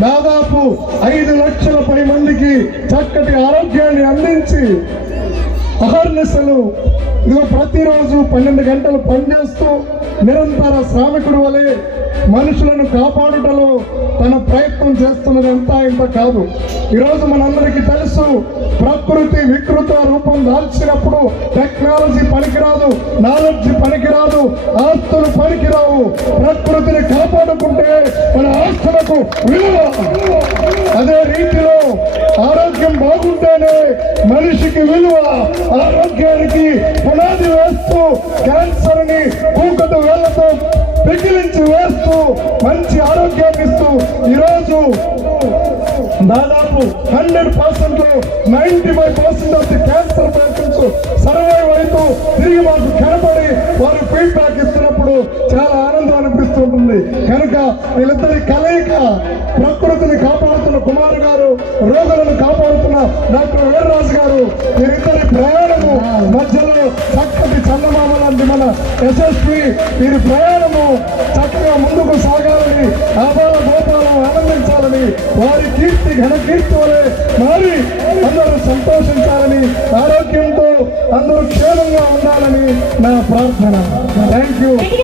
దాదాపు ఐదు లక్షల పై మందికి చక్కటి ఆరోగ్యాన్ని అందించి అహర్నిశలు ఇదిగో ప్రతిరోజు పన్నెండు గంటలు పనిచేస్తూ నిరంతర శ్రామికుడు వలె మనుషులను కాపాడుటలో తన ప్రయత్నం చేస్తున్నదంతా ఇంత కాదు. ఈరోజు మనందరికీ తెలుసు ప్రకృతి వికృత రూపం దాల్చినప్పుడు టెక్నాలజీ పనికిరాదు నాలెడ్జ్ పనికిరాదు ఆస్తులు పనికిరావు. ప్రకృతిని కాపాడుకుంటే మన ఆస్తులకు విలువ. అదే రీతిలో ఆరోగ్యం బాగుంటేనే మనిషికి విలువ. క్యాన్సర్ని కూకటి వేళ్ళతో పిగిలించి వేస్తూ మంచి ఆరోగ్యాన్ని ఇస్తూ ఈరోజు దాదాపు hundred percent ninety five percent of the cancer patients survive అవుతూ తిరిగి మాకు కనబడి వారు ఫీడ్బ్యాక్ ఇస్తున్నప్పుడు చాలా ఆనందం అనిపిస్తుంటుంది. కనుక వీళ్ళిద్దరి కలయిక ప్రకృతిని కాపాడుతున్న కుమార్ గారు రోగులను కాపాడుతున్న డాక్టర్ వీర్రాజు గారు వీరిద్దరి ప్రయాణము యశస్వి వీరి ప్రయాణము చక్కగా ముందుకు సాగాలని ఆపాల గోపాలను ఆనందించాలని వారి కీర్తి ఘన కీర్తి వలె మారి అందరూ సంతోషించాలని ఆరోగ్యంతో అందరూ క్షేమంగా ఉండాలని నా ప్రార్థన. Thank you